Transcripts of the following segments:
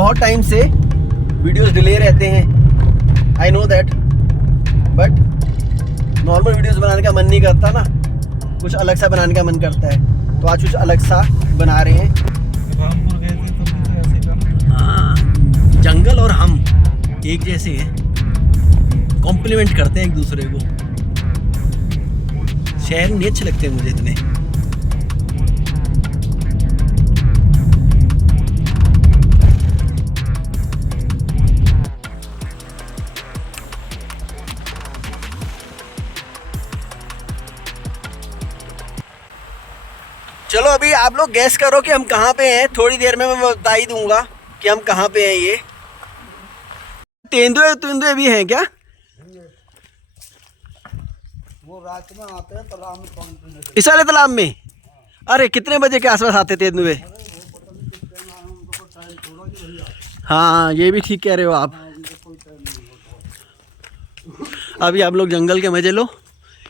बहुत टाइम से videos delay रहते हैं, I know that, but normal videos बनाने का मन नहीं करता ना, कुछ अलग सा बनाने का मन करता है, तो आज कुछ अलग सा बना रहे हैं। रामपुर गए थे तो भी तो ऐसे का। हाँ, जंगल और हम एक जैसे हैं, कॉम्प्लीमेंट करते हैं एक दूसरे को। शहर नहीं अच्छे लगते मुझे इतने। चलो अभी आप लोग गैस करो कि हम कहाँ पे हैं। थोड़ी देर में मैं बता ही दूंगा कि हम कहाँ पे हैं। ये तेंदुए तेंदुए भी हैं क्या? वो रात में आते हैं तालाब में पानी पीने। इस वाले तालाब में? अरे कितने बजे के आसपास आते तेंदुए? हाँ ये भी ठीक कह रहे हो आप। अभी आप लोग जंगल के मजे लो,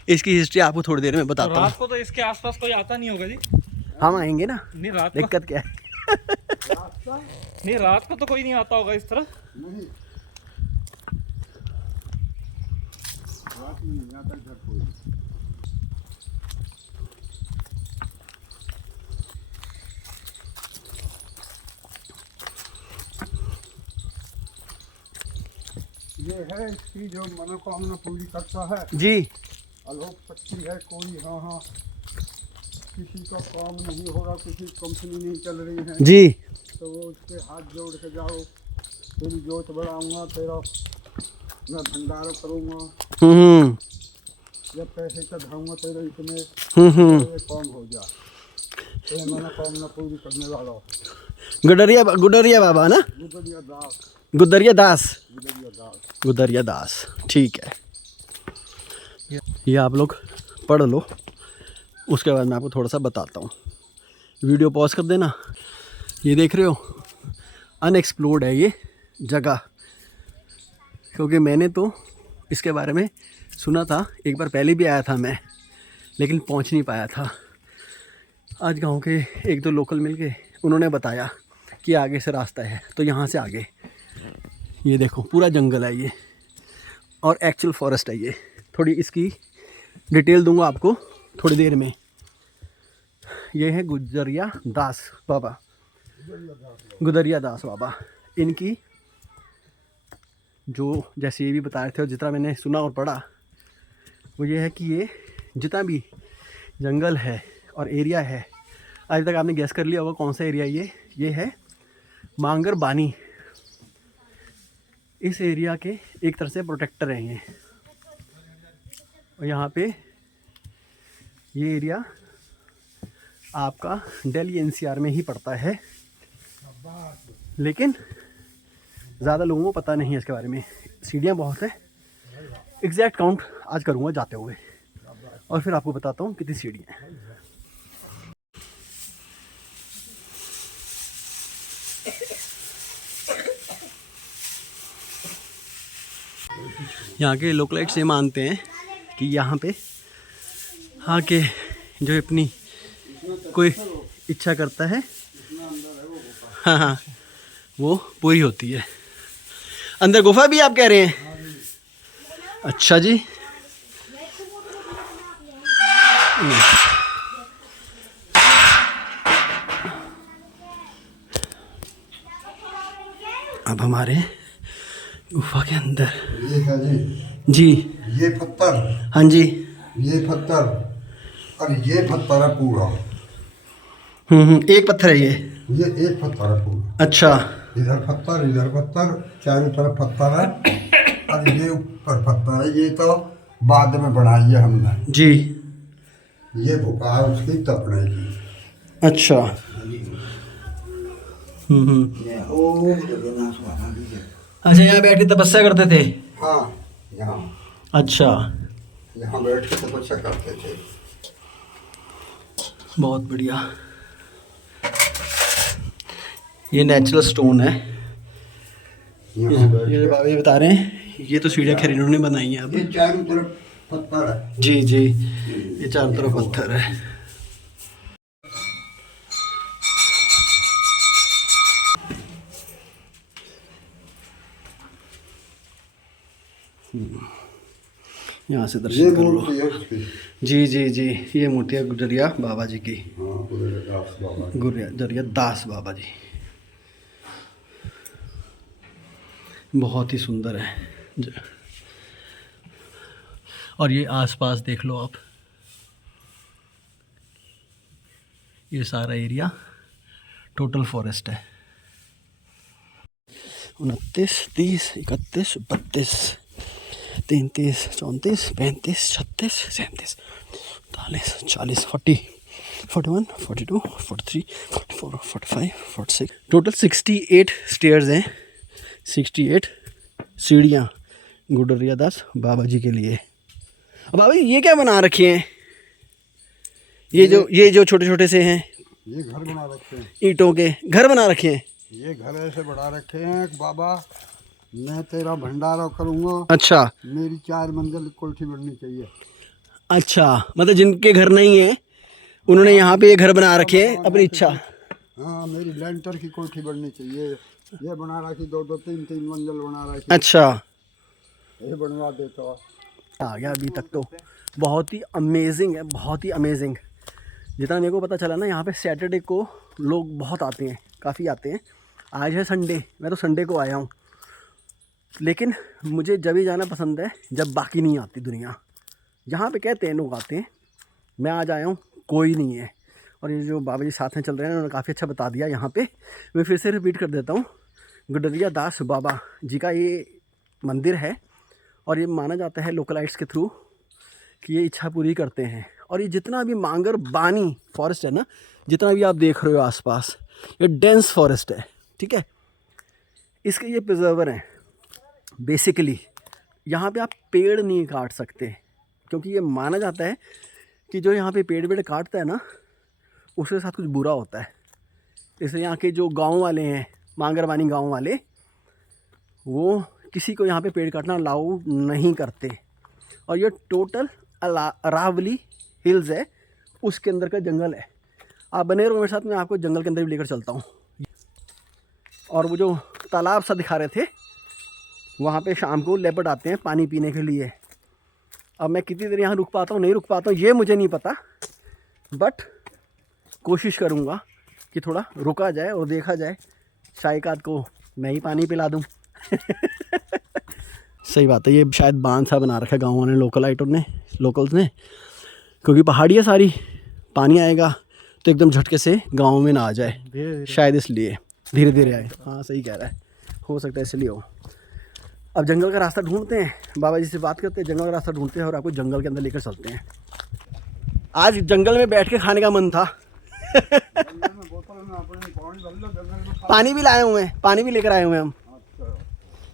इसकी हिस्ट्री आपको थोड़ी देर में बताता हूँ। रात को तो इसके आसपास कोई आता नहीं होगा जी। हम आएंगे ना, नहीं रात को दिक्कत क्या है? नहीं, रात को तो कोई नहीं आता होगा इस तरह। नहीं रात में नहीं आता घर कोई। ये है इसकी जो मनोकामना पूरी करता है, जी अलोक शक्ति है कोई। हाँ हाँ, किसी का काम नहीं हो रहा, किसी कंपनी नहीं चल रही है, जी तो वो उसके हाथ जोड़ के जाओ, तेरी जोत बढ़ाऊंगा, तेरा मैं भंडारा करूंगा, जब पैसे चढ़ाऊंगा तेरे इसमें तेरे काम हो जा, तेरे मनोकामना पूरी करने वाला गुडरिया गुडरिया बाबा ना? गुदरिया दास। गुदरिया दास, गुदरिया दास। गुदरिया दास, ठीक है। ये आप लोग पढ़ लो, उसके बाद मैं आपको थोड़ा सा बताता हूँ। वीडियो पॉज कर देना। ये देख रहे हो, अनएक्सप्लोर्ड है ये जगह, क्योंकि मैंने तो इसके बारे में सुना था, एक बार पहले भी आया था मैं, लेकिन पहुँच नहीं पाया था। आज गांव के एक दो लोकल मिल गए, उन्होंने बताया कि आगे से रास्ता है, तो यहाँ से आगे ये देखो पूरा जंगल है ये, और एक्चुअल फॉरेस्ट है ये। थोड़ी इसकी डिटेल दूंगा आपको थोड़ी देर में। ये है गुजरिया दास बाबा, गुदरिया दास बाबा। इनकी जो जैसे ये भी बता रहे थे और जितना मैंने सुना और पढ़ा, वो ये है कि ये जितना भी जंगल है और एरिया है, आज तक आपने गैस कर लिया होगा कौन सा एरिया ये है मांगर बानी। इस एरिया के एक तरह से प्रोटेक्टर हैं ये, और यहाँ पे ये एरिया आपका दिल्ली एनसीआर में ही पड़ता है, लेकिन ज़्यादा लोगों को पता नहीं है इसके बारे में। सीढ़ियाँ बहुत है, एग्जैक्ट काउंट आज करूँगा जाते हुए, और फिर आपको बताता हूँ कितनी सीढ़ियाँ हैं। यहाँ के लोकलाइट्स ये मानते हैं कि यहाँ पे आके जो अपनी कोई इच्छा करता है, हाँ हाँ, वो पूरी होती है। अंदर गुफा भी आप कह रहे हैं? अच्छा जी। अब हमारे गुफा के अंदर ये है जी, जी, ये पत्थर, हाँ जी, ये पत्थर और ये पत्थर है पूरा। एक पत्थर है ये एक पत्थर है पूरा। अच्छा, इधर पत्थर, चारों तरफ पत्थर है, और ये ऊपर पत्थर है। ये तो बाद में बनाई है हमने जी, ये भुका है उसकी तपने की। अच्छा, अच्छा यहाँ बैठ के तपस्या करते थे? हाँ यहाँ, अच्छा, यहाँ बैठ के तपस्या करते थे। बहुत बढ़िया। ये नेचुरल स्टोन है, यहाँ बैठ ये के बाबा ये बता रहे हैं। ये तो सीढ़ियाँ खैर इन्होंने बनाई हैं अब। ये चारों तरफ पत्थर है। जी जी, ये चारों तरफ पत्थर है। यहाँ से ये दर्शन कर लो। मूर्ति है उसकी। जी जी जी, ये मूर्ति है गुजरिया बाबा जी की, हाँ, गुरुदास बाबा। गुजरिया दास बाबा जी। बहुत ही सुंदर है। और ये आसपास देख लो आप, ये सारा एरिया टोटल फॉरेस्ट है। 29, 30, 31, 32, 33, 34, 35, 36, 37, 38, 40, 40, 41, 42, 43, 44, 45, 46, टोटल 68 स्टेयर्स हैं, 68 सीढ़ियाँ गुडरिया दास बाबा जी के लिए। अब बाबा जी ये क्या बना रखे हैं? ये जो छोटे छोटे से हैं, ये घर बना रखे हैं। ईंटों के घर बना रखे हैं। ये घर ऐसे बना रखे हैं कि बाबा मैं तेरा भंडारा करूँगा। अच्छा मेरी 4 मंजिल कोठी बननी चाहिए। अच्छा, मतलब जिनके घर नहीं है उन्होंने यहाँ पे ये घर बना रखे हैं अपनी इच्छा। हाँ, मेरी लेंटर की कोठी बननी चाहिए। ये बना रखी 2-2, 3-3 मंजिल बना रखी। अच्छा, ये बनवा देता। आ गया अभी तक तो बहुत ही अमेजिंग है, बहुत ही अमेजिंग। जितना मेरे को पता चला ना, यहाँ पे सैटरडे को लोग बहुत आते हैं, काफ़ी आते हैं। आज है संडे, मैं तो संडे को आया हूँ, लेकिन मुझे जब ही जाना पसंद है जब बाकी नहीं आती दुनिया। यहाँ पे कहते हैं लोग आते हैं, मैं आज आया हूँ, कोई नहीं है। और ये जो बाबा जी साथ में चल रहे हैं उन्होंने काफ़ी अच्छा बता दिया। यहाँ पे मैं फिर से रिपीट कर देता हूँ, गुडरिया दास बाबा जी का ये मंदिर है और ये माना जाता है लोकलाइट्स के थ्रू कि ये इच्छा पूरी करते हैं। और ये जितना भी मांगर बानी फॉरेस्ट है ना, जितना भी आप देख रहे हो आसपास, ये डेंस फॉरेस्ट है, ठीक है। इसके ये प्रिजर्वर हैं बेसिकली। यहाँ पे आप पेड़ नहीं काट सकते, क्योंकि ये माना जाता है कि जो यहाँ पे पेड़ काटता है ना, उसके साथ कुछ बुरा होता है। इसलिए यहाँ के जो गांव वाले हैं, मांगरबानी गांव वाले, वो किसी को यहाँ पे पेड़ काटना अलाउ नहीं करते। और ये टोटल अरावली हिल्स है, उसके अंदर का जंगल है। आप बने रहो मेरे साथ, मैं आपको जंगल के अंदर भी लेकर चलता हूँ। और वो जो तालाब सा दिखा रहे थे, वहाँ पे शाम को लेपर्ड आते हैं पानी पीने के लिए। अब मैं कितनी देर यहाँ रुक पाता हूँ, नहीं रुक पाता हूँ, ये मुझे नहीं पता, बट कोशिश करूँगा कि थोड़ा रुका जाए और देखा जाए, शायद आद को मैं ही पानी पिला दूँ। सही बात है, ये शायद बांध सा बना रखा है गाँव वाले लोकल्स ने, क्योंकि पहाड़ी है सारी, पानी आएगा तो एकदम झटके से गाँव में ना आ जाए, शायद इसलिए धीरे धीरे आए। हाँ सही कह रहा है, हो सकता है इसलिए हो। अब जंगल का रास्ता ढूंढते हैं, बाबा जी से बात करते हैं, जंगल का रास्ता ढूंढते हैं और आपको जंगल के अंदर लेकर चलते हैं। आज जंगल में बैठ के खाने का मन था। पानी भी लाए हुए हैं, पानी भी लेकर आए हुए हैं हम।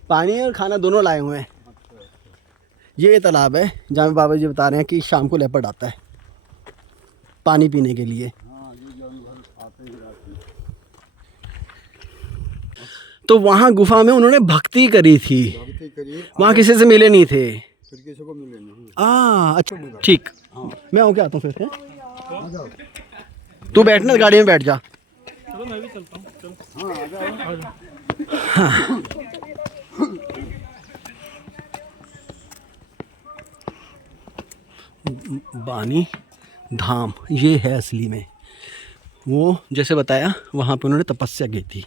पानी और खाना दोनों लाए हुए हैं। ये तालाब है जहाँ बाबा जी बता रहे हैं कि शाम को लेपर्ड आता है पानी पीने के लिए। तो वहाँ गुफा में उन्होंने भक्ति करी थी, वहाँ किसी से मिले नहीं थे, फिर किसी को मिले नहीं। अच्छा ठीक, मैं होके आता हूँ फिर। तू बैठना गाड़ी में, बैठ जा। चलो मैं भी चलता हूँ, चलो। हाँ, आ जाओ। हाँ। बानी धाम ये है असली में, वो जैसे बताया वहाँ पे उन्होंने तपस्या की थी।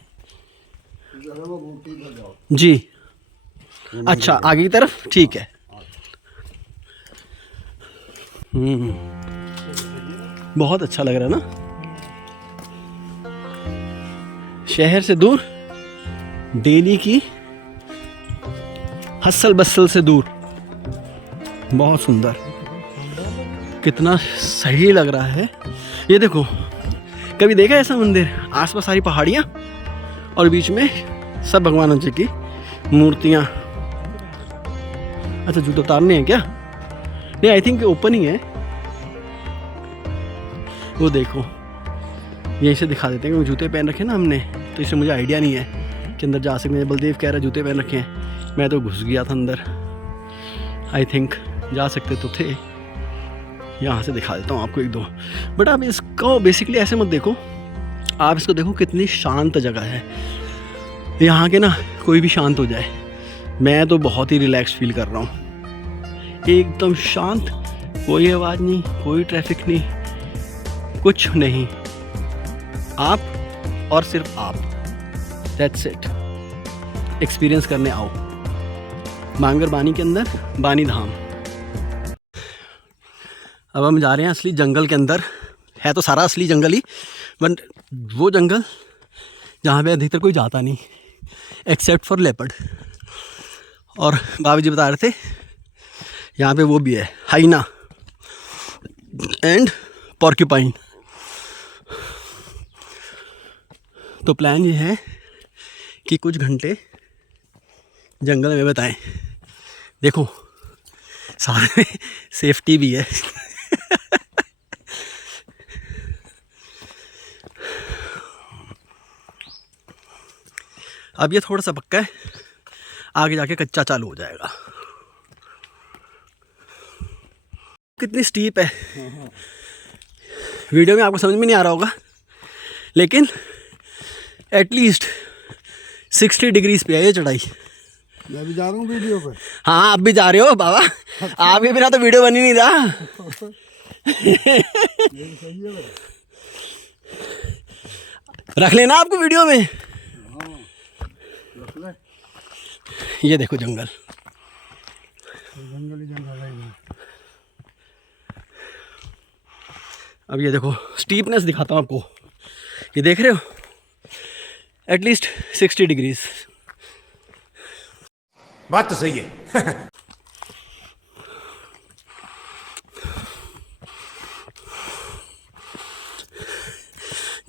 जी अच्छा, आगे की तरफ, ठीक है। बहुत अच्छा लग रहा है ना, शहर से दूर, दिल्ली की हसल बसल से दूर, बहुत सुंदर, कितना सही लग रहा है। ये देखो, कभी देखा ऐसा मंदिर, आसपास सारी पहाड़ियाँ और बीच में सब भगवानों जी की मूर्तियाँ। अच्छा जूते उतारने हैं क्या? नहीं, आई थिंक ओपन ही है। वो देखो, यहीं से दिखा देते हैं, क्योंकि जूते पहन रखे ना हमने, तो इससे मुझे आइडिया नहीं है कि अंदर जा सकते हैं। बलदेव कह रहा है जूते पहन रखे हैं, मैं तो घुस गया था अंदर। आई थिंक जा सकते तो थे। यहाँ से दिखा देता हूँ आपको एक दो, बट आप इसको बेसिकली ऐसे मत देखो, आप इसको देखो कितनी शांत जगह है। यहाँ के ना कोई भी शांत हो जाए, मैं तो बहुत ही रिलैक्स फील कर रहा हूँ, एकदम शांत, कोई आवाज़ नहीं, कोई ट्रैफिक नहीं, कुछ नहीं, आप और सिर्फ आप, दैट्स इट। एक्सपीरियंस करने आओ मांगर बानी के अंदर, बानी धाम। अब हम जा रहे हैं असली जंगल के अंदर। है तो सारा असली जंगल ही, बट वो जंगल जहाँ पे अधिकतर कोई जाता नहीं एक्सेप्ट फॉर लेपर्ड। और बाबा जी बता रहे थे यहाँ पे वो भी है, हाइना एंड पॉर्क्यूपाइन। तो प्लान ये है कि कुछ घंटे जंगल में बताएं। देखो सारे सेफ्टी भी है। अब ये थोड़ा सा पक्का है, आगे जाके कच्चा चालू हो जाएगा। कितनी स्टीप है, वीडियो में आपको समझ में नहीं आ रहा होगा, लेकिन एटलीस्ट 60 डिग्रीज पे है ये चढ़ाई। मैं भी जा रहा हूँ वीडियो पे। हाँ आप भी जा रहे हो बाबा, आपके बिना तो वीडियो बन ही नहीं रहा। सही है। रख लेना आपको वीडियो में। रख ले। ये देखो जंगल, जंगल ही जंगल है। अब ये देखो स्टीपनेस दिखाता हूँ आपको, ये देख रहे हो, एटलीस्ट 60 डिग्रीज। बात तो सही है।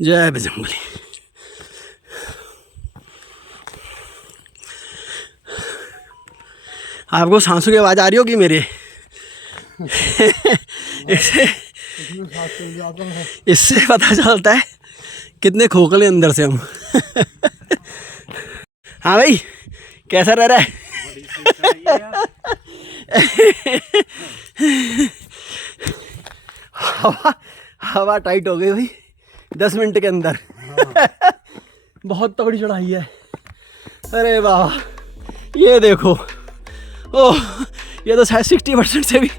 जय बजरंगबली। आपको सांसों की आवाज़ आ रही होगी मेरे। इससे पता चलता है कितने खोखले अंदर से हम। हाँ भाई कैसा रह रहा है? हवा टाइट हो गई भाई 10 मिनट के अंदर। बहुत तगड़ी चढ़ाई है। अरे वाह, ये देखो, ओह ये तो शायद 60% से भी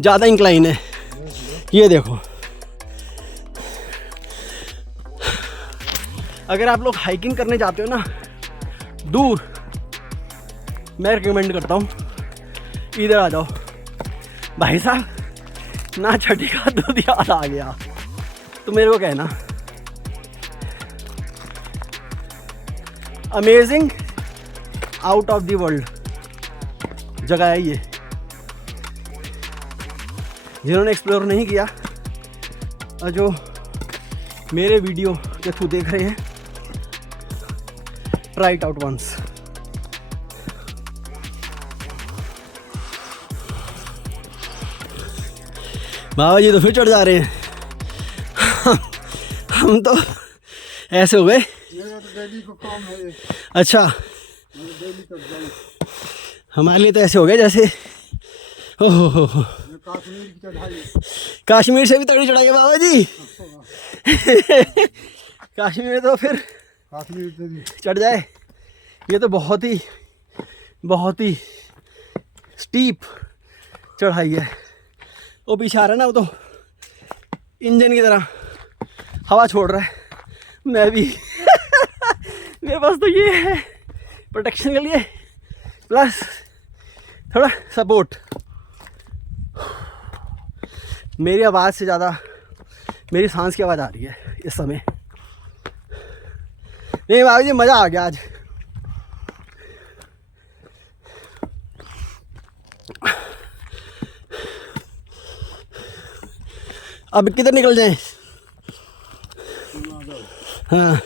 ज़्यादा इंक्लाइन है। ये देखो, अगर आप लोग हाइकिंग करने जाते हो ना दूर, मैं रिकमेंड करता हूँ इधर आ जाओ। भाई साहब ना छठी का दूध याद आ गया तो मेरे को कहना। Amazing, out of the world जगह है ये। जिन्होंने एक्सप्लोर नहीं किया और जो मेरे वीडियो के थ्रू देख रहे हैं, ट्राई इट आउट वंस। बाबा जी तो फिर चढ़ जा रहे हैं। हम तो ऐसे हो गए। मेरा तो डेली को काम है ये। अच्छा, डेली तक जाऊँ। हमारे लिए तो ऐसे हो गए जैसे हो। कश्मीर की चढ़ाई। कश्मीर से भी तगड़ी चढ़ाई है बाबा जी। कश्मीर तो फिर कश्मीर से भी चढ़ जाए। ये तो बहुत ही स्टीप चढ़ाई है। वो पीछे आ रहा है ना, वो तो इंजन की तरह हवा छोड़ रहा है। मैं भी मेरे पास तो ये है प्रोटेक्शन के लिए, प्लस थोड़ा सपोर्ट। मेरी आवाज़ से ज़्यादा मेरी सांस की आवाज़ आ रही है इस समय। नहीं बाबू जी मज़ा आ गया आज। अब किधर निकल जाएं? हाँ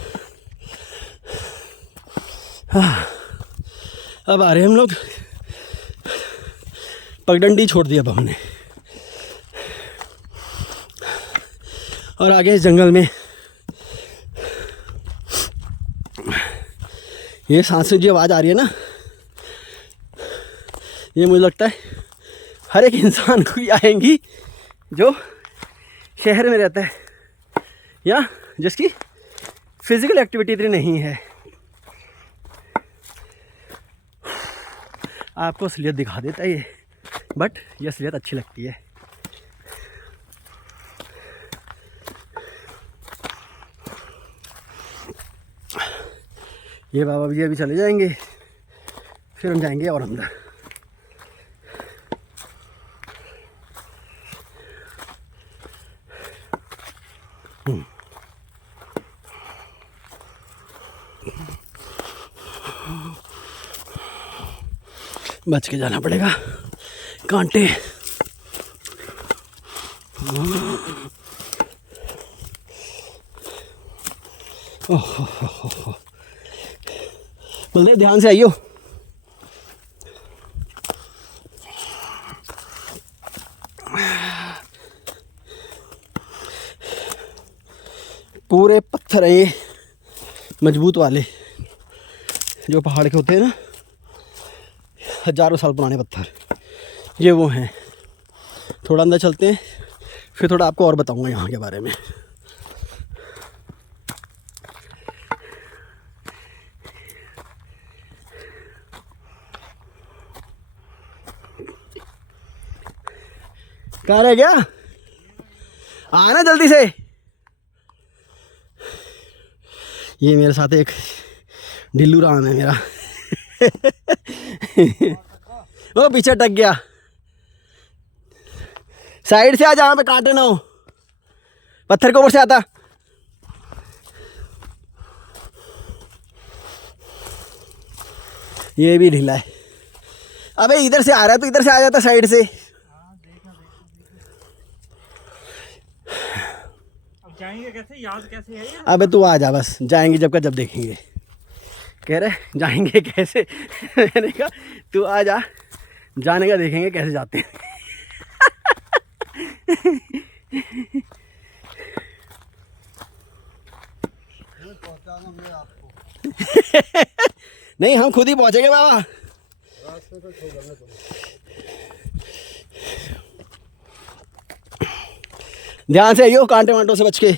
अब आ रहे हैं हम लोग। पगडंडी छोड़ दिया अब हमने और आगे इस जंगल में ये सांस से जो आवाज़ आ रही है ना, ये मुझे लगता है हर एक इंसान को ही आएंगी जो शहर में रहता है या जिसकी फिजिकल एक्टिविटी इतनी नहीं है। आपको असलियत दिखा देता है ये, बट ये असलियत अच्छी लगती है। ये बाबा जी अभी चले जाएंगे, फिर हम जाएंगे और अंदर। बच के जाना पड़ेगा, कांटे। ओह, बल्ले ध्यान से आइयो। पूरे पत्थर है ये, मजबूत वाले, जो पहाड़ के होते हैं ना, हजारों साल पुराने पत्थर, ये वो हैं। थोड़ा अंदर चलते हैं, फिर थोड़ा आपको और बताऊंगा यहाँ के बारे में। कहाँ रह गया? आना जल्दी से। ये मेरे साथ एक ढिल्लू राम है मेरा। वो पीछे टक गया। साइड से आ, जहाँ पे कांटे ना हो, पत्थर के ऊपर से आता। ये भी ढीला है। अबे इधर से आ रहा है तो इधर से आ जाता साइड से। अब जाएंगे कैसे, याद कैसे है ये? अबे तू आ जा, बस जाएंगे जब का जब देखेंगे। कह रहे जाएंगे कैसे? मैंने कहा तू आ जा, जाने का देखेंगे कैसे जाते हैं। पहुंचाना मैं आपको। नहीं, हम खुद ही पहुंचेंगे बाबा। रास्ते पे छोड़ना तुम्हें। ध्यान से आइयो, कांटे वांटों से बच के।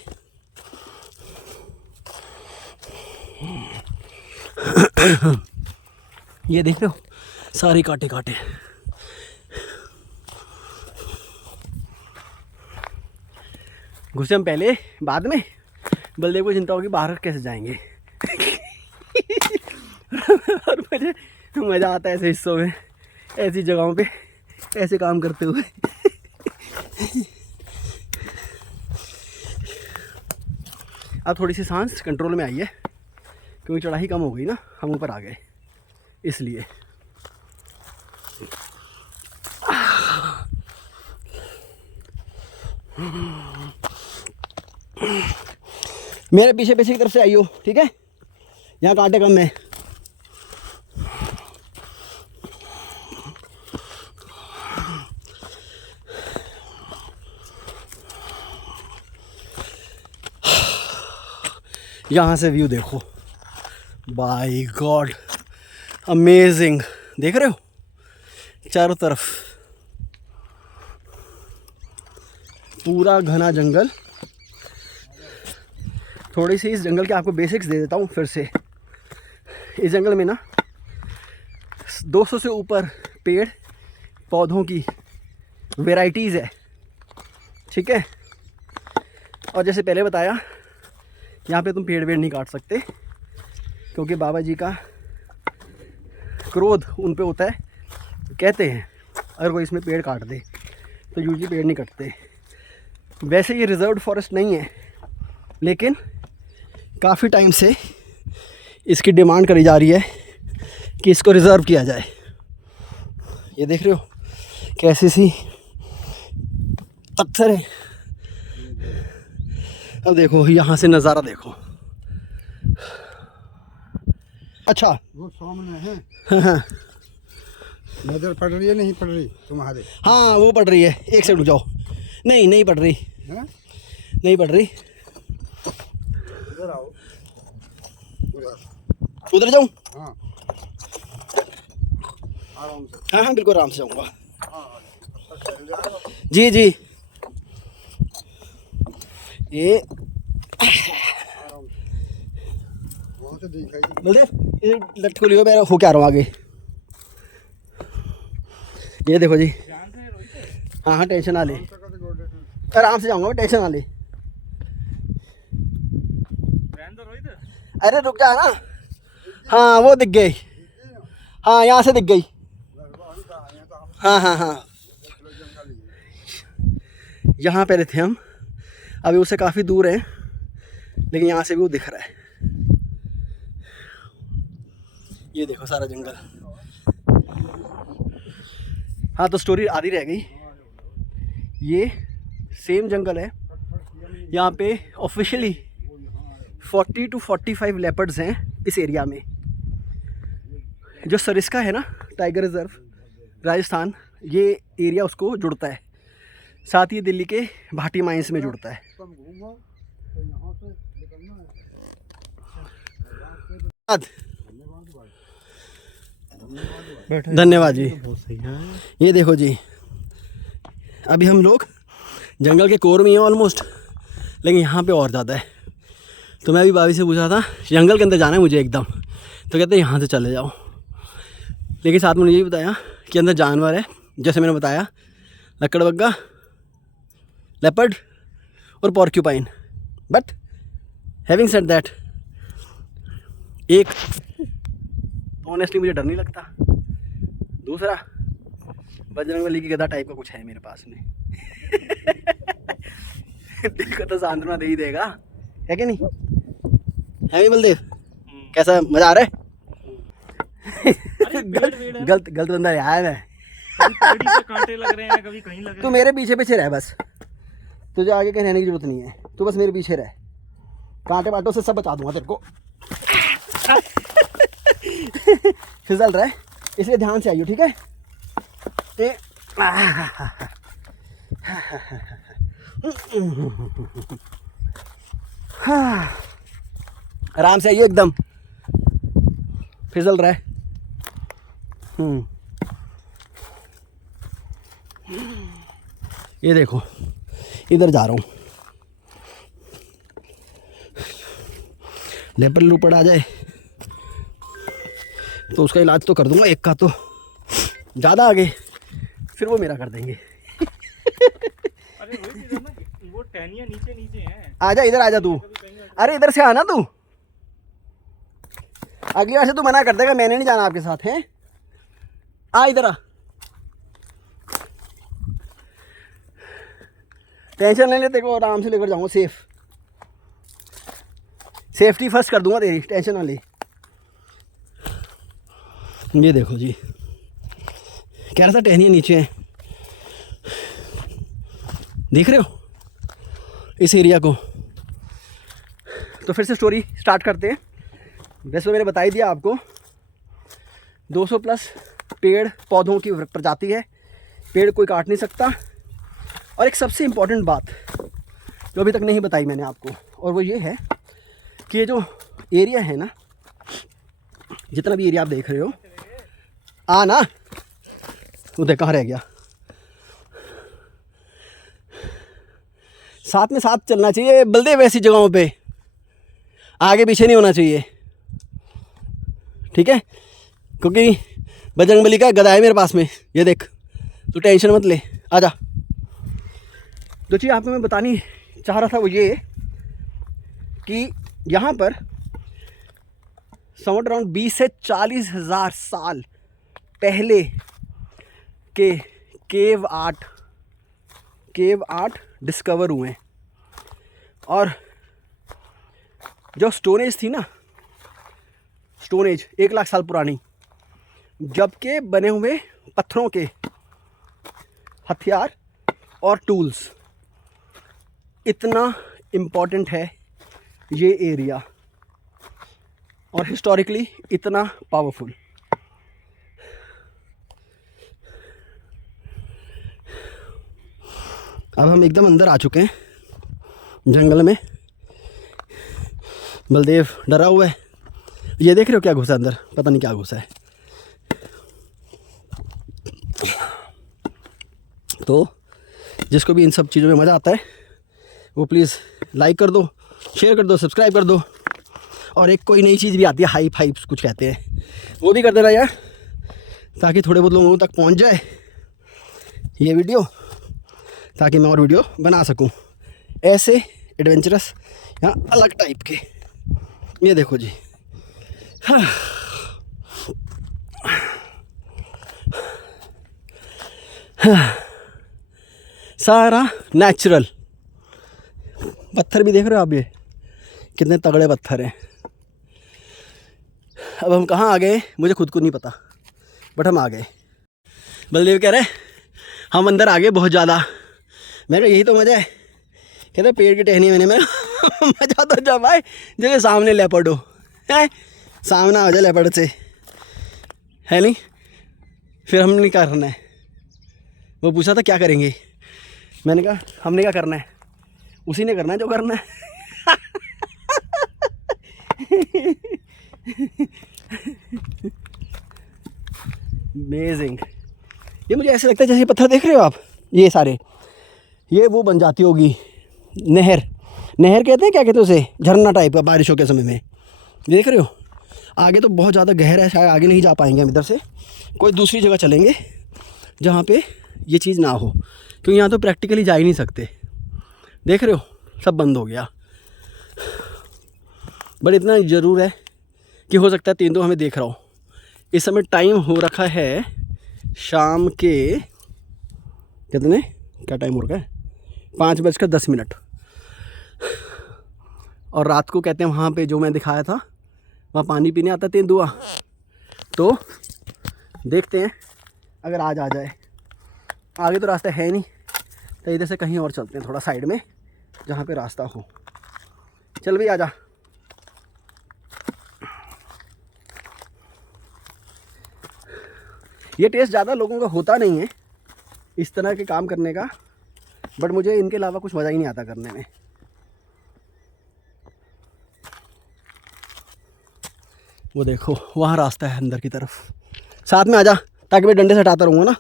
ये देख रहे हो, सारे कांटे कांटे। घुसे हम पहले, बाद में बलदेव को चिंता होगी बाहर कैसे जाएंगे। और मुझे मज़ा आता है ऐसे हिस्सों में, ऐसी जगहों पे ऐसे काम करते हुए। अब थोड़ी सी सांस कंट्रोल में आई है, क्योंकि चढ़ाई कम हो गई ना, हम ऊपर आ गए इसलिए। मेरे पीछे पीछे की तरफ से आइयो, ठीक है? यहाँ कांटे कम है। यहाँ से व्यू देखो, बाय गॉड अमेजिंग। देख रहे हो चारों तरफ पूरा घना जंगल। थोड़ी सी इस जंगल के आपको बेसिक्स दे देता हूँ फिर से। इस जंगल में ना 200 से ऊपर पेड़ पौधों की वैरायटीज़ है, ठीक है? और जैसे पहले बताया, यहाँ पे तुम पेड़ वेड़ नहीं काट सकते, क्योंकि बाबा जी का क्रोध उन पे होता है। कहते हैं अगर कोई इसमें पेड़ काट दे तो यूजली पेड़ नहीं कटते। वैसे ये रिजर्व्ड फॉरेस्ट नहीं है, लेकिन काफ़ी टाइम से इसकी डिमांड करी जा रही है कि इसको रिज़र्व किया जाए। ये देख रहे हो कैसी सी पत्थर है। अब देखो यहाँ से नज़ारा देखो। अच्छा, वो सामने है। हाँ नजर पड़ रही है नहीं पड़ रही तुम्हारे? हाँ, वो पड़ रही है। एक सेकंड रुक जाओ। नहीं, नहीं पड़ रही हैं? नहीं पड़ रही। इधर आओ, उधर जाऊँ? हाँ आराम से। हाँ हाँ बिल्कुल आराम से जाऊँगा। हाँ चल जाओ। जी जी। ये आराम से वहाँ से दिखाई दे। बलदेव इधर लट को लियो, मैं होके आ रहा हूँ आगे। ये देखो जी, हाँ हाँ टेंशन ना ले, आराम से जाऊंगा मैं, टेंशन ना ले। अरे रुक जा ना, हाँ वो दिख गई, हाँ यहाँ से दिख गई, हाँ हाँ हाँ यहाँ पे थे हम, अभी उससे काफ़ी दूर है, लेकिन यहाँ से भी वो दिख रहा है। ये देखो सारा जंगल। हाँ तो स्टोरी आधी रह गई। ये सेम जंगल है, यहाँ पे ऑफिशियली 40 to 45 लेपर्ड्स हैं इस एरिया में। जो सरिस्का है ना, टाइगर रिजर्व राजस्थान, ये एरिया उसको जुड़ता है, साथ ही दिल्ली के भाटी माइंस में जुड़ता है। धन्यवाद जी। ये देखो जी, अभी हम लोग जंगल के कोर में हैं ऑलमोस्ट, लेकिन यहाँ पे और ज़्यादा है। तो मैं अभी भाभी से पूछा था जंगल के अंदर जाना है मुझे एकदम, तो कहते हैं यहाँ से चले जाओ, लेकिन साथ में मुझे ये बताया कि अंदर जानवर है, जैसे मैंने बताया लकड़बग्गा, लेपर्ड और porcupine. But having said that, एक ऑनेस्टली मुझे डर नहीं लगता, दूसरा बजरंगबली की गदा टाइप का कुछ है मेरे पास में। दिल को तो सांत्वना दे ही देगा, है कि नहीं? है बलदेव, कैसा मजा आ रहा है? गलत बंदा आया मैं। कभी पे कांटे लग रहे हैं, कभी कहीं लग रहे तू मेरे पीछे पीछे रह बस, तुझे आगे कहीं रहने की जरूरत नहीं है, तू बस मेरे पीछे रह, कांटे बाटों से सब बचा दूंगा तेरे को। फिसल रहा है इसलिए ध्यान से आइयो, ठीक है? आराम से आइयो, एकदम फिसल रहा है। ये देखो इधर जा रहा हूँ, लेपर्ड लूपर्ड आ जाए तो उसका इलाज तो कर दूंगा, एक का तो ज़्यादा आगे फिर वो मेरा कर देंगे। अरे वो टहनियाँ नीचे हैं। आजा इधर, आजा तू, अरे इधर से आना तू, अगली बार से तू मना कर देगा, मैंने नहीं जाना आपके साथ, हैं? आ इधर आ, टेंशन नहीं लेते को, आराम से लेकर जाऊंगा, सेफ्टी फर्स्ट कर दूंगा तेरी, टेंशन ना ले। ये देखो जी, कह रहा था टहनियाँ नीचे हैं, देख रहे हो इस एरिया को। तो फिर से स्टोरी स्टार्ट करते हैं। वैसे तो मैंने बता ही दिया आपको, 200 प्लस पेड़ पौधों की प्रजाति है, पेड़ कोई काट नहीं सकता। और एक सबसे इम्पॉर्टेंट बात जो अभी तक नहीं बताई मैंने आपको, और वो ये है कि ये जो एरिया है ना, जितना भी एरिया आप देख रहे हो, ना उधर कहाँ रह गया, साथ में साथ चलना चाहिए बलदेव, ऐसी जगहों पे आगे पीछे नहीं होना चाहिए, ठीक है? क्योंकि बजरंगबली का गदा है मेरे पास में, ये देख, तू टेंशन मत ले, आजा। जो चीज़ आपको मैं बतानी चाह रहा था वो ये कि यहाँ पर समवट अराउंड 20 से 40 हज़ार साल पहले के केव आर्ट डिस्कवर हुए हैं। और जो स्टोन एज थी ना, स्टोन एज 1 लाख साल पुरानी, जब के बने हुए पत्थरों के हथियार और टूल्स, इतना इम्पॉर्टेंट है ये एरिया और हिस्टोरिकली इतना पावरफुल। अब हम एकदम अंदर आ चुके हैं जंगल में। बलदेव डरा हुआ है, ये देख रहे हो क्या घुसा अंदर, पता नहीं क्या घुसा है। तो जिसको भी इन सब चीज़ों में मज़ा आता है वो प्लीज़ लाइक कर दो, शेयर कर दो, सब्सक्राइब कर दो। और एक कोई नई चीज़ भी आती है, हाइप्स कुछ कहते हैं, वो भी कर देना यार, ताकि थोड़े बहुत लोगों तक पहुंच जाए ये वीडियो, ताकि मैं और वीडियो बना सकूं ऐसे एडवेंचरस या अलग टाइप के। ये देखो जी, हाँ। हाँ। सारा नेचुरल। पत्थर भी देख रहे हो आप, ये कितने तगड़े पत्थर हैं। अब हम कहाँ आ गए मुझे खुद को नहीं पता, बट हम आ गए। बलदेव कह रहे हम अंदर आ गए बहुत ज़्यादा। मैं कहा यही तो मज़ा है। कहते पेड़ की टहनी मैंने मज़ा तो जब आए जब सामने लेपर्ड हो, है सामना हो जाए लेपर्ड से, है नहीं। फिर हमने क्या करना है, वो पूछा था क्या करेंगे, मैंने कहा हमने क्या करना है, उसी ने करना है जो करना है। अमेजिंग। ये मुझे ऐसे लगता है जैसे पत्थर देख रहे हो आप, ये सारे, ये वो बन जाती होगी नहर। नहर कहते हैं, क्या कहते हैं उसे, झरना टाइप का बारिशों के समय में। ये देख रहे हो आगे तो बहुत ज़्यादा गहरा है, शायद आगे नहीं जा पाएंगे हम इधर से, कोई दूसरी जगह चलेंगे जहाँ पे ये चीज़ ना हो, क्योंकि यहाँ तो प्रैक्टिकली जा ही नहीं सकते। देख रहे हो सब बंद हो गया। बट इतना ज़रूर है कि हो सकता है तेंदुआ हमें देख रहा हो। इस समय टाइम हो रखा है शाम के कितने, क्या टाइम हो रखा है, 5:10। और रात को कहते हैं वहाँ पे जो मैं दिखाया था वहाँ पानी पीने आता तेंदुआ। तो देखते हैं अगर आज आ जाए। आगे तो रास्ता है नहीं, तो इधर से कहीं और चलते हैं थोड़ा साइड में जहाँ पे रास्ता हो। चल भी आजा। ये टेस्ट ज़्यादा लोगों का होता नहीं है इस तरह के काम करने का, बट मुझे इनके अलावा कुछ मज़ा ही नहीं आता करने में। वो देखो वहाँ रास्ता है अंदर की तरफ। साथ में आजा ताकि मैं डंडे से हटाता रहूँगा ना।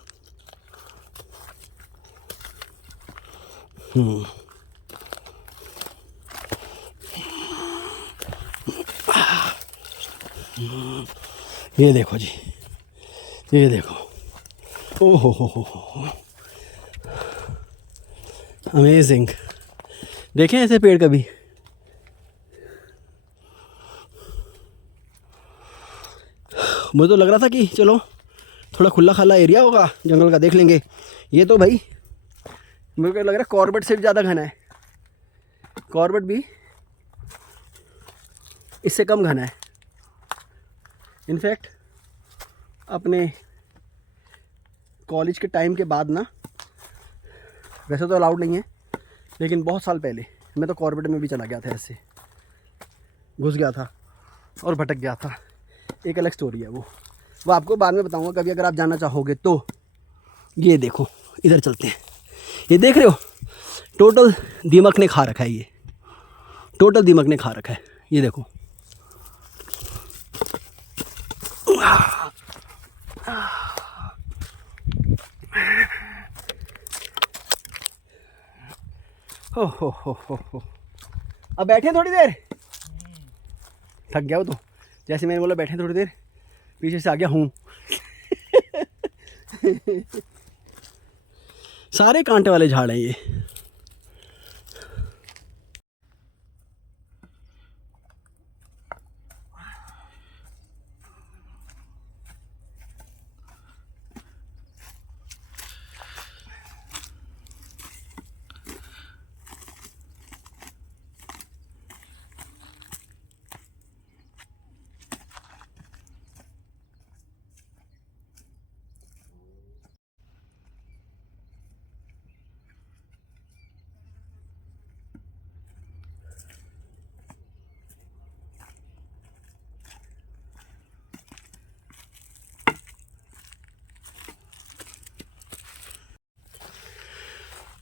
ये देखो जी, ये देखो, ओहो हो, अमेजिंग। देखें ऐसे पेड़ कभी? मुझे तो लग रहा था कि चलो थोड़ा खुला खाला एरिया होगा जंगल का, देख लेंगे। ये तो भाई मुझे क्या लग रहा है कॉर्बेट से भी ज़्यादा घना है। कॉर्बेट भी इससे कम घना है। इनफैक्ट अपने कॉलेज के टाइम के बाद ना, वैसे तो अलाउड नहीं है, लेकिन बहुत साल पहले मैं तो कॉर्बेट में भी चला गया था, ऐसे घुस गया था और भटक गया था। एक अलग स्टोरी है वो आपको बाद में बताऊंगा कभी अगर आप जानना चाहोगे तो। ये देखो इधर चलते हैं। ये देख रहे हो टोटल दीमक ने खा रखा है, ये टोटल दीमक ने खा रखा है। ये देखो हो। अब बैठे थोड़ी देर, थक गया हो तो, जैसे मैंने बोला बैठे थोड़ी देर, पीछे से आ गया हूँ। सारे कांटे वाले झाड़ हैं ये।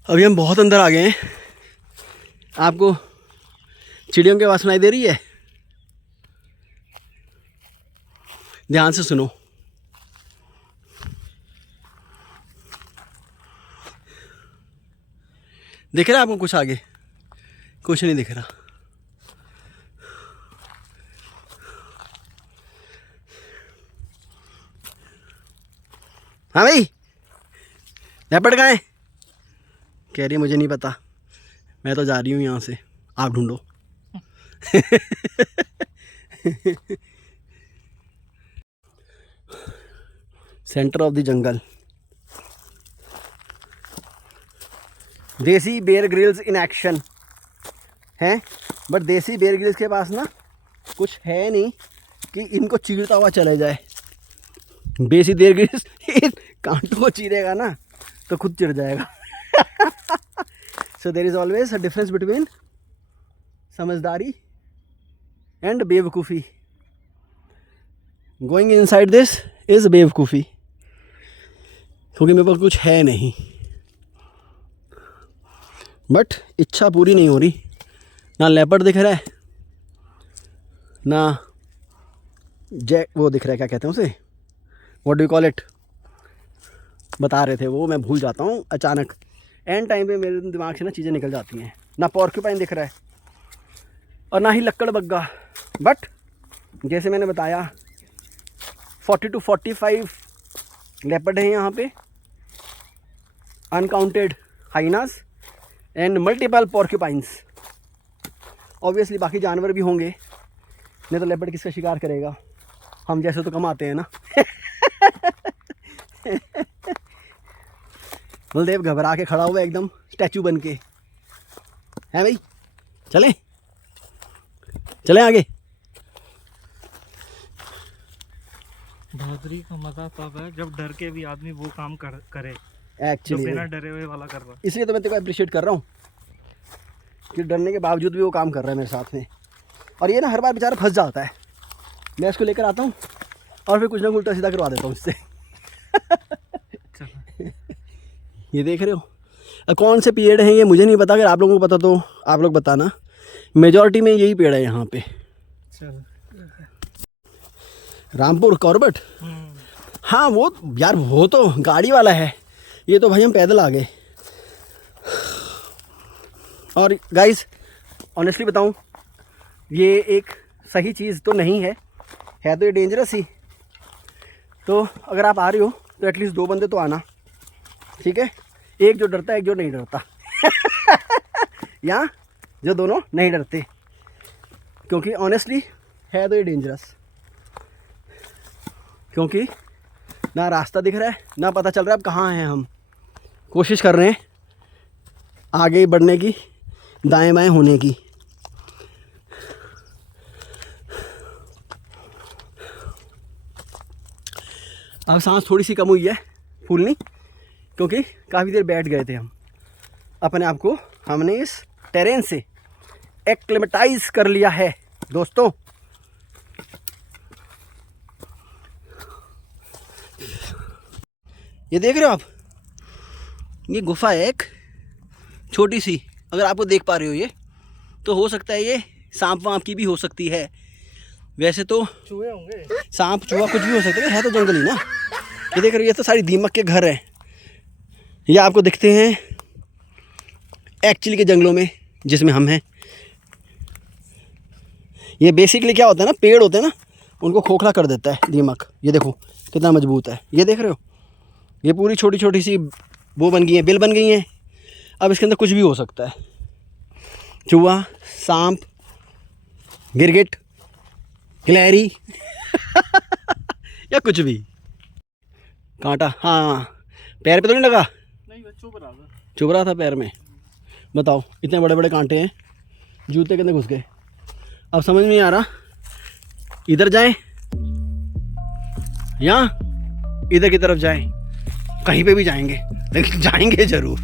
अभी हम बहुत अंदर आ गए हैं। आपको चिड़ियों की आवाज़ सुनाई दे रही है? ध्यान से सुनो। दिख रहा है आपको कुछ आगे? कुछ नहीं दिख रहा। हाँ भाई लेपर्ड कहाँ है? कह रही है मुझे नहीं पता, मैं तो जा रही हूँ यहाँ से, आप ढूंढो। सेंटर ऑफ द जंगल, देसी बेयर ग्रिल्स इन एक्शन हैं। बट देसी बेयर ग्रिल्स के पास ना कुछ है नहीं कि इनको चीरता हुआ चले जाए। देसी बेयर ग्रिल्स कांटों को चीरेगा ना तो खुद चिढ़ जाएगा। So there is always a difference between समझदारी एंड बेवकूफ़ी। गोइंग इनसाइड दिस इज बेवकूफ़ी, क्योंकि मेरे पास कुछ है नहीं। बट इच्छा पूरी नहीं हो रही, ना लेपर्ड दिख रहा है, ना जैक वो दिख रहा है, क्या कहते हैं उसे, what do you call it, बता रहे थे वो, मैं भूल जाता हूँ अचानक, एंड टाइम पे मेरे दिमाग से ना चीज़ें निकल जाती हैं। ना पॉर्क्यूपाइन दिख रहा है और ना ही लक्कड़ बग्गा। बट जैसे मैंने बताया 40 to 45 लेपर्ड हैं यहाँ पे, uncounted hyenas and multiple porcupines. Obviously बाकी जानवर भी होंगे, नहीं तो लेपर्ड किसका शिकार करेगा, हम जैसे तो कमाते हैं ना। बलदेव घबरा के खड़ा हुआ एकदम स्टैचू बन के, है भाई? चलें चलें आगे। बहादुरी का मजा तब है जब डर के भी आदमी वो काम करे जो एक्चुअली बिना डरे हुए वाला कर रहा है। इसलिए तो मैं तेरे को अप्रिशिएट कर रहा हूँ कि डरने के बावजूद भी वो काम कर रहा है मेरे साथ में। और ये ना हर बार बेचारा फंस जाता है, मैं इसको लेकर आता हूँ और फिर कुछ ना कुछ उल्टा सीधा करवा देता हूँ इससे। ये देख रहे हो, कौन से पेड़ हैं ये मुझे नहीं पता, अगर आप लोगों को पता तो आप लोग बताना। मेजॉरिटी में यही पेड़ है यहाँ पे। रामपुर कॉर्बेट, हाँ वो यार वो तो गाड़ी वाला है, ये तो भाई हम पैदल आ गए। और गाइस ऑनेस्टली बताऊं, ये एक सही चीज़ तो नहीं है तो ये डेंजरस ही। तो अगर आप आ रहे हो तो एटलीस्ट 2 बंदे तो आना, ठीक है? एक जो डरता है, एक जो नहीं डरता। या जो दोनों नहीं डरते, क्योंकि ऑनेस्टली है तो ये डेंजरस, क्योंकि ना रास्ता दिख रहा है, ना पता चल रहा है अब कहाँ हैं हम। कोशिश कर रहे हैं आगे बढ़ने की, दाएं बाएं होने की। अब सांस थोड़ी सी कम हुई है, फूलनी, क्योंकि काफ़ी देर बैठ गए थे हम। अपने आप को हमने इस टेरेन से एक्लेमेटाइज कर लिया है दोस्तों। ये देख रहे हो आप, ये गुफा है एक छोटी सी, अगर आपको देख पा रहे हो ये, तो हो सकता है ये सांप वाँप की भी हो सकती है। वैसे तो चूहे होंगे, सांप चूहा कुछ भी हो सकता है तो जंगल ही ना। ये देख रहे हो, ये तो सारी दीमक के घर हैं, ये आपको दिखते हैं एक्चुअली के जंगलों में जिसमें हम हैं। ये बेसिकली क्या होता है ना, पेड़ होते हैं ना, उनको खोखला कर देता है दीमक। ये देखो कितना मजबूत है, ये देख रहे हो, ये पूरी छोटी छोटी सी वो बन गई हैं, बिल बन गई हैं। अब इसके अंदर कुछ भी हो सकता है, चूहा, सांप, गिरगिट, गिलहरी या कुछ भी। कांटा, हाँ पैर पे तो नहीं लगा? नहीं वो चुभ रहा था पैर में। बताओ, इतने बड़े बड़े कांटे हैं, जूते के अंदर घुस गए। अब समझ में नहीं आ रहा इधर जाएं या इधर की तरफ जाएं। कहीं पे भी जाएंगे, लेकिन जाएंगे जरूर।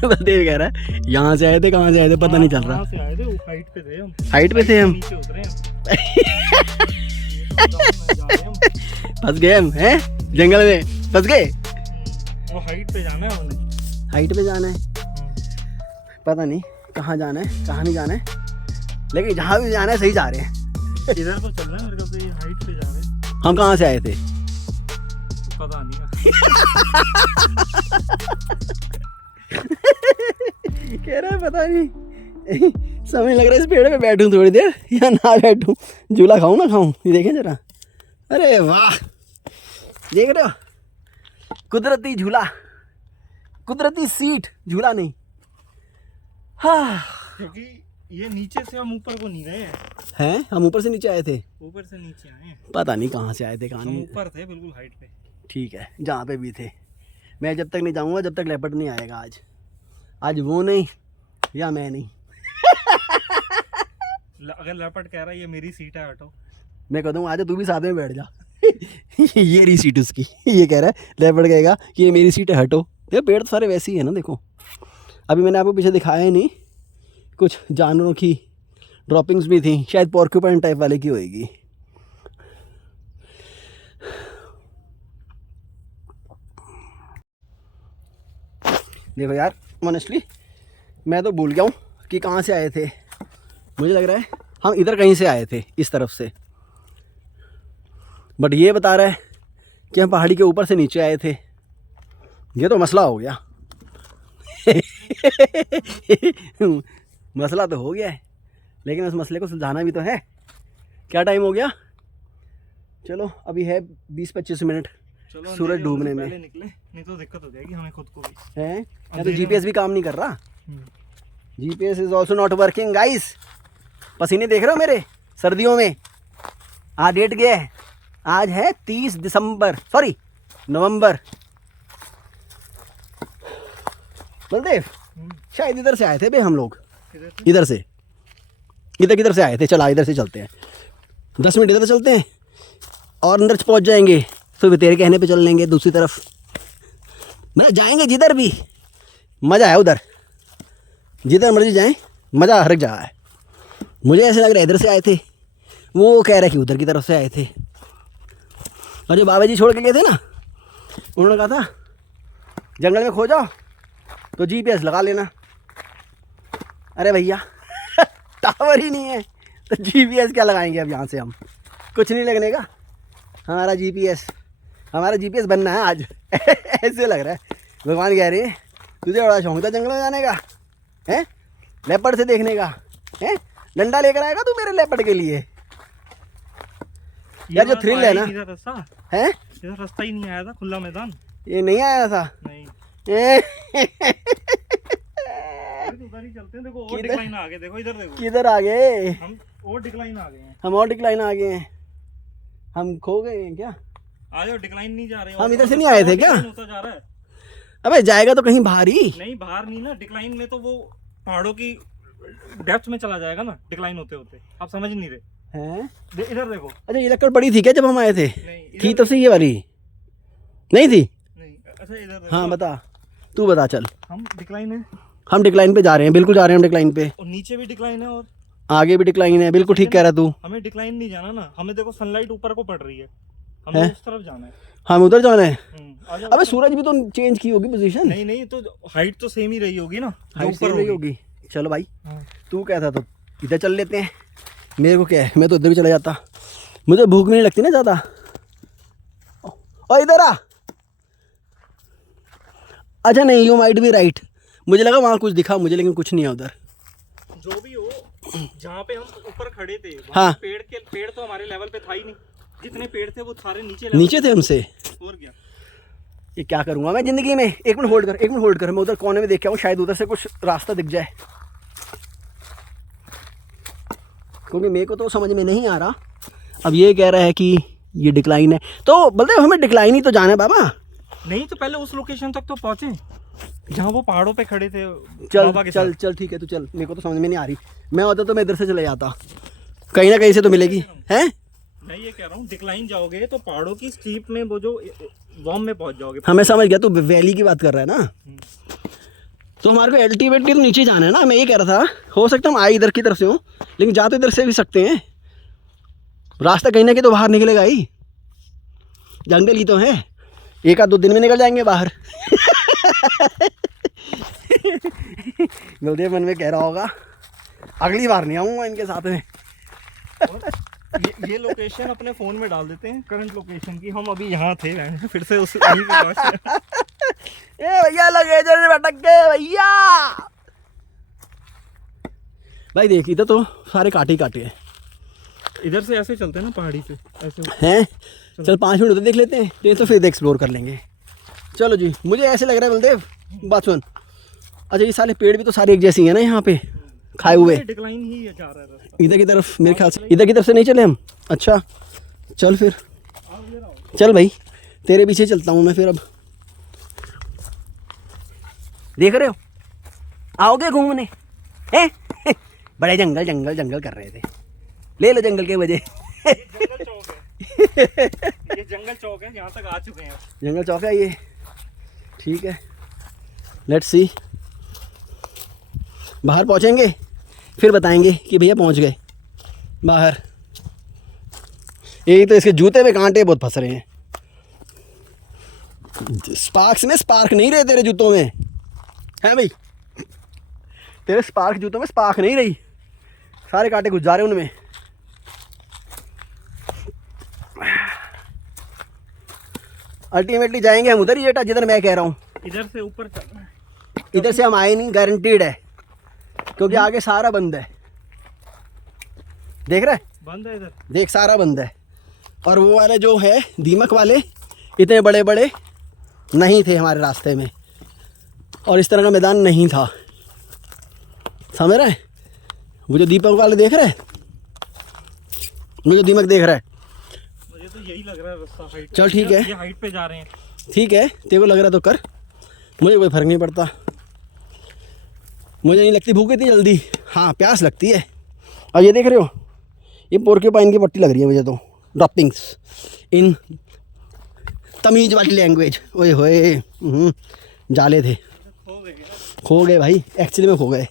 बलदेव कह रहा है यहाँ से आए थे, कहाँ से आए थे पता नहीं चल रहा। से आए थे, हाइट पे थे हम। हाइट पे थे हम, नीचे उतरे हम। फंस गए हम, हैं जंगल में फंस गए। वो हाइट पे जाना है हमने। हाइट पे जाना है, पता नहीं कहाँ जाना है कहाँ नहीं जाना है, लेकिन जहाँ भी जाना है सही जा रहे हैं। इधर तो चल रहा है मेरे को, तो ये हाइट पे जा रहे हैं। हम कहाँ से आए थे पता नहीं। कह रहा है पता नहीं। समय लग रहा है इस पेड़ पे बैठूं थोड़ी देर या ना बैठूं, झूला खाऊं ना खाऊं। ये देखें जरा, अरे वाह, देख रहे हो कुदरती झूला, कुदरती सीट, झूला नहीं। हाँ क्योंकि ये नीचे से हम ऊपर को नहीं गए हैं, हैं, हम ऊपर से नीचे आए थे, ऊपर से नीचे आए हैं। पता नहीं कहाँ से आए थे कहाँ हम नहीं। ऊपर थे बिल्कुल हाइट पे। ठीक है, जहाँ पे भी थे। मैं जब तक नहीं जाऊँगा जब तक लेपर्ड नहीं आएगा। आज वो नहीं या मैं नहीं। अगर लेपर्ड कह रहा है ये मेरी सीट है हटो, मैं कह दूँगा आजा तू भी साथ में बैठ जा। ये रही सीट उसकी। ये कह रहा है, लेपर्ड कहेगा कि ये मेरी सीट है हटो। ये पेड़ तो सारे वैसे ही है ना, देखो। अभी मैंने आपको पीछे दिखाया ही नहीं, कुछ जानवरों की ड्रॉपिंग्स भी थी, शायद पॉर्क्यूपाइन टाइप वाले की होएगी। देखो यार, ऑनेस्टली मैं तो भूल गया हूँ कि कहाँ से आए थे। मुझे लग रहा है हम इधर कहीं से आए थे, इस तरफ से, बट ये बता रहा है कि हम पहाड़ी के ऊपर से नीचे आए थे। ये तो मसला हो गया। मसला तो हो गया है, लेकिन उस मसले को सुलझाना भी तो है। क्या टाइम हो गया? चलो अभी है 20-25 मिनट चलो सूरज अंधेरे डूबने होने से में। पहले निकले, नहीं तो दिक्कत हो जाएगी हमें खुद को भी। है या तो जीपीएस भी काम नहीं कर रहा। Hmm. GPS is also not working guys. पसीने देख रहे हो मेरे सर्दियों में? आज डेट क्या है? आज है 30 दिसंबर, सॉरी नवंबर। बलदेव शायद इधर से आए थे बे हम लोग, किधर से? इधर से, किधर से आए थे। चला इधर से चलते हैं, 10 मिनट इधर चलते हैं और अंदर पहुंच जाएंगे, फिर तेरे कहने पे चल लेंगे दूसरी तरफ। मतलब जाएंगे जिधर भी मज़ा है, उधर जिधर मर्जी जाएं, मज़ा हर जगह है। मुझे ऐसे लग रहा है इधर से आए थे, वो कह रहे कि उधर की तरफ से आए थे। और जो बाबा जी छोड़ के गए थे ना, उन्होंने कहा था जंगल में खो जाओ तो जीपीएस लगा लेना। अरे भैया टावर ही नहीं है तो जीपीएस क्या लगाएंगे अब यहाँ से हम? कुछ नहीं लगने का। हमारा जीपीएस बनना है आज। ऐसे लग रहा है भगवान कह रहे हैं तुझे बड़ा शौक था जंगल में जाने का, हैं, लेपर्ड से देखने का, हैं, डंडा लेकर आएगा तू मेरे लेपर्ड के लिए। यार जो थ्रिल है ना, इधर रास्ता, हैं, इधर रास्ता ही नहीं आया था, खुला मैदान ये नहीं आया था। नहीं। उधर ही चलते हैं, देखो और किधर? डिक्लाइन आ गए, देखो इधर देखो, किधर आ गए हम और डिक्लाइन आ गए हैं। हम? और डिक्लाइन आ गए हैं, हम खो गए हैं क्या? आ जाओ, डिक्लाइन नहीं जा रहे हम इधर से नहीं आए थे क्या? होता जा रहा है। अबे जाएगा तो कहीं बाहर ही। नहीं बाहर नहीं ना, डिक्लाइन में तो वो पहाड़ों की डेप्थ में चला जाएगा ना डिक्लाइन होते होते। आप समझ नहीं रहे हैं? इधर देखो। अच्छा ये लकड़ पड़ी थी क्या जब हम आए थे? नहीं इधर थी तो सही ये वाली नहीं थी। नहीं, अच्छा इधर देखो। हाँ बता, तू बता चल। हम डिक्लाइन है हम डिक्लाइन पे जा रहे हैं, बिल्कुल जा रहे हैं हम डिक्लाइन पे। और नीचे भी डिक्लाइन है और आगे भी डिक्लाइन है, बिल्कुल ठीक कह रहा तू। हमें डिक्लाइन नहीं जाना ना, हमें देखो सनलाइट ऊपर को पड़ रही है, हमें उस तरफ जाना है। हम उधर जाना है। आ जाओ। अबे सूरज भी तो चेंज की होगी पोजीशन। नहीं नहीं, तो हाइट तो सेम ही रही होगी ना, हाइट ऊपर सेम रही होगी। चलो भाई हाँ। तू कहता तो इधर चल लेते हैं, मेरे को क्या है, मैं तो इधर भी चला जाता। मुझे भूख भी नहीं लगती ना ज़्यादा। और इधर आ। अच्छा नहीं, यू माइट बी राइट, मुझे लगा वहाँ कुछ दिखा मुझे, लेकिन कुछ नहीं है उधर। जो भी हो, जहाँ पे हम ऊपर खड़े थे हाँ। वहाँ पेड़ तो हमारे लेवल पे था ही नहीं। जितने पेड़ थे वो सारे नीचे थे हमसे। और क्या? ये क्या करूँगा मैं ज़िंदगी में? एक मिनट होल्ड कर, मैं उधर कोने में देख के आऊँ, शायद उधर से कुछ रास्ता दिख जाए, क्योंकि मेरे को तो समझ में नहीं आ रहा। अब ये कह रहा है कि ये डिक्लाइन है, तो बोलते हमें डिक्लाइन ही तो जाना है बाबा। नहीं तो पहले उस लोकेशन तक तो पहुँचे जहाँ वो पहाड़ों पे खड़े थे चल बाबा के चल साथ। चल ठीक है, तू चल, मेरे को तो समझ में नहीं आ रही। मैं होता तो मैं इधर से चले जाता, कहीं ना कहीं से तो मिलेगी। हैं? मैं ये कह रहा हूँ डिक्लाइन जाओगे तो पहाड़ों की स्टीप में वो जो वॉर्म में पहुँच जाओगे। हाँ मैं समझ गया, तू वैली की बात कर रहा है ना। तो हमारे को अल्टीमेटली तो नीचे जाना है ना। मैं ये कह रहा था हो सकता है हम आए इधर की तरफ से हो, लेकिन जा तो इधर से भी सकते हैं। रास्ता कहीं ना कहीं तो बाहर निकलेगा ही, जंगल ही तो है, 1-2 दिन में निकल जाएंगे बाहर। बलदेव मन में कह रहा होगा अगली बार नहीं आऊँगा इनके साथ में। ये लोकेशन अपने फ़ोन में डाल देते हैं, करंट लोकेशन की। हम अभी यहाँ थे, फिर से उस वहीं पे पहुँचे। ए भैया लगे जल्दी भटक गए भैया। भाई देख इधर तो सारे काटे ही काटे हैं। इधर से ऐसे चलते हैं ना, पहाड़ी से ऐसे। हैं? चल 5 मिनट उधर देख लेते हैं, तो फिर एक्सप्लोर कर लेंगे। चलो जी, मुझे ऐसे लग रहा है बलदेव, बात सुन। अच्छा ये सारे पेड़ भी तो सारे एक जैसे ही है ना यहाँ पे खाए हुए। डिक्लाइन ही जा रहा है रास्ता। इधर की तरफ मेरे ख्याल से इधर की तरफ से नहीं चले हम। अच्छा चल फिर, चल भाई तेरे पीछे चलता हूँ मैं फिर। अब देख रहे हो, आओगे घूमने हैं? बड़े जंगल जंगल जंगल कर रहे थे, ले लो जंगल के वजह। जंगल चौक है। ये जंगल चौक है, यहाँ तक आ चुके हैं। जंगल चौक है ये, ठीक है। लेट्स सी, बाहर पहुँचेंगे फिर बताएंगे कि भैया पहुँच गए बाहर। यही तो इसके जूते में कांटे बहुत फंस रहे हैं। स्पार्क्स में स्पार्क नहीं रहे तेरे जूतों में, है भाई? तेरे स्पार्क जूतों में स्पार्क नहीं रही, सारे कांटे घुस जा रहे उनमें। अल्टीमेटली जाएंगे हम उधर ही बेटा जिधर मैं कह रहा हूँ। इधर से ऊपर चलना है। इधर से हम आए नहीं, गारंटीड है, क्योंकि आगे सारा बंद है। देख रहा है, बंद है इधर। देख सारा बंद है। और वो वाले जो है दीमक वाले, इतने बड़े बड़े नहीं थे हमारे रास्ते में, और इस तरह का मैदान नहीं था, समझ रहे हैं? वो जो दीपक वाले देख रहे हैं, वो जो दीमक देख रहा है, मुझे तो यही लग रहा है रास्ता हाइट। चल ठीक है, ये हाइट पे जा रहे हैं। ठीक है, तेरे को लग रहा है तो कर, मुझे कोई फ़र्क नहीं पड़ता। मुझे नहीं लगती भूख इतनी जल्दी, हाँ प्यास लगती है। और ये देख रहे हो, ये पोर्क्यूपाइन की पट्टी लग रही है मुझे तो, ड्रॉपिंग्स इन तमीज़ वाली लैंग्वेज। ओए होए, जाले थे, खो गए भाई, एक्चुअली में खो गए।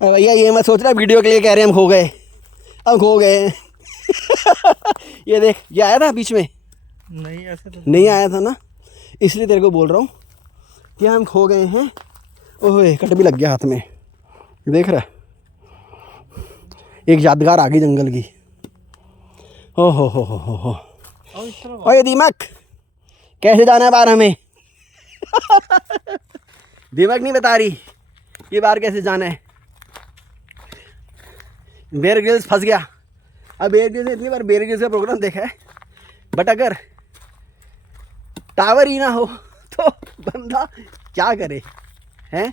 अरे भैया ये मत सोच रहा वीडियो के लिए कह रहे हैं हम खो गए, अब खो गए। ये देख, ये आया था बीच में? नहीं ऐसे तो नहीं आया था ना, इसलिए तेरे को बोल रहा हूँ कि हम खो गए हैं। ओए कट भी लग गया हाथ में, देख रहा है? एक यादगार आ गई जंगल की। ओ हो। और इस तरफ ओए दीमक, कैसे जाना है बाहर हमें? दीमक नहीं बता रही ये बाहर कैसे जाना है। बेयर ग्रिल्स फंस गया। अब बेयर ग्रिल्स इतनी बार बेयर ग्रिल्स का प्रोग्राम देखा है, बट अगर टावर ही ना हो तो बंदा क्या करे, हैं?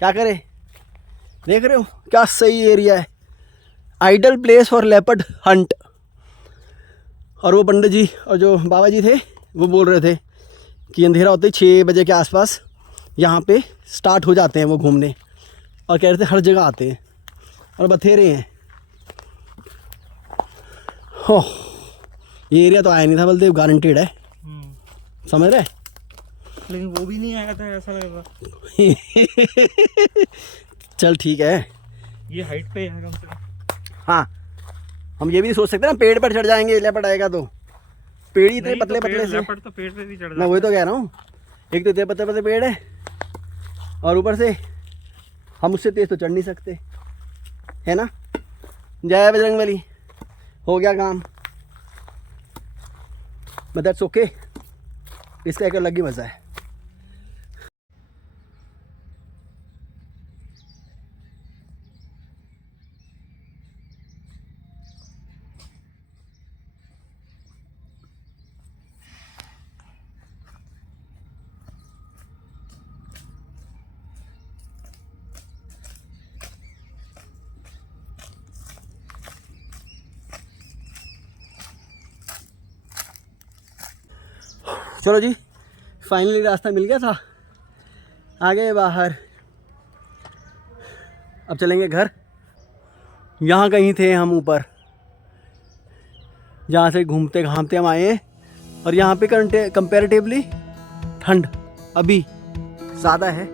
क्या करे? देख रहे हो क्या सही एरिया है, ideal place for leopard hunt. और वो पंडित जी और जो बाबा जी थे वो बोल रहे थे कि अंधेरा होते ही 6 बजे के आसपास यहाँ पे स्टार्ट हो जाते हैं वो घूमने, और कह रहे थे हर जगह आते हैं और बथेरे हैं। हो, ये एरिया तो आया नहीं था बलदेव, गारंटीड है, समझ रहे? लेकिन वो भी नहीं आया था, ऐसा लग रहा। चल ठीक है, ये हाइट पे है कम से कम। हाँ हम ये भी नहीं सोच सकते ना पेड़ पर चढ़ जाएंगे लेपर्ड आएगा तो। पेड़ ही इतने नहीं, पतले तो पतले से, लेपर्ड तो पेड़ पे भी चढ़ मैं जाता वही तो कह रहा हूँ। एक तो इतने पतले पतले पेड़ है, और ऊपर से हम उससे तेज तो चढ़ नहीं सकते, है ना? जय बजरंगबली, हो गया काम। बट दैट्स ओके, इसका एक अलग ही मज़ा है। चलो जी, फाइनली रास्ता मिल गया था, आ गए बाहर। अब चलेंगे घर। यहाँ कहीं थे हम ऊपर, जहाँ से घूमते घामते हम आए हैं, और यहाँ पे कंपैरेटिवली ठंड अभी ज़्यादा है।